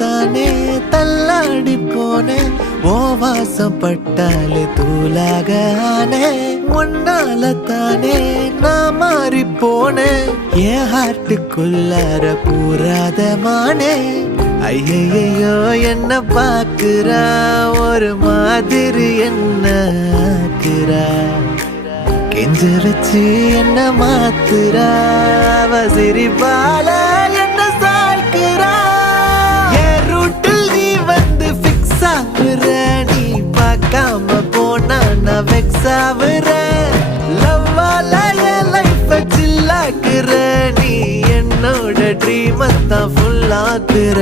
தானே தள்ளாடி போனேன் ஓ வாசம் பட்டாலே தூளாக ஆனே உன்னால தானே நான் மாறி போனேன் என் ஹார்ட்டுக்குள்ளார கூறாத மானே ஐயையோ என்ன பாக்குறா ஒரு மாதிரி என்ன ஆக்குறா கெஞ்ச வச்சு என்ன மாத்துறா அவ சிரிப்பால என்ன சாய்க்கிறா என் ரூட்டில் நீ வந்து ஃபிக்ஸ் ஆகுற நீ பார்க்காம போனா நான் வெக்ஸ் ஆகுற லவ்வால என் லைஃப் சில்லாக்குற நீ என்னோட ட்ரீம் தான் ஃபுல் ஆக்குற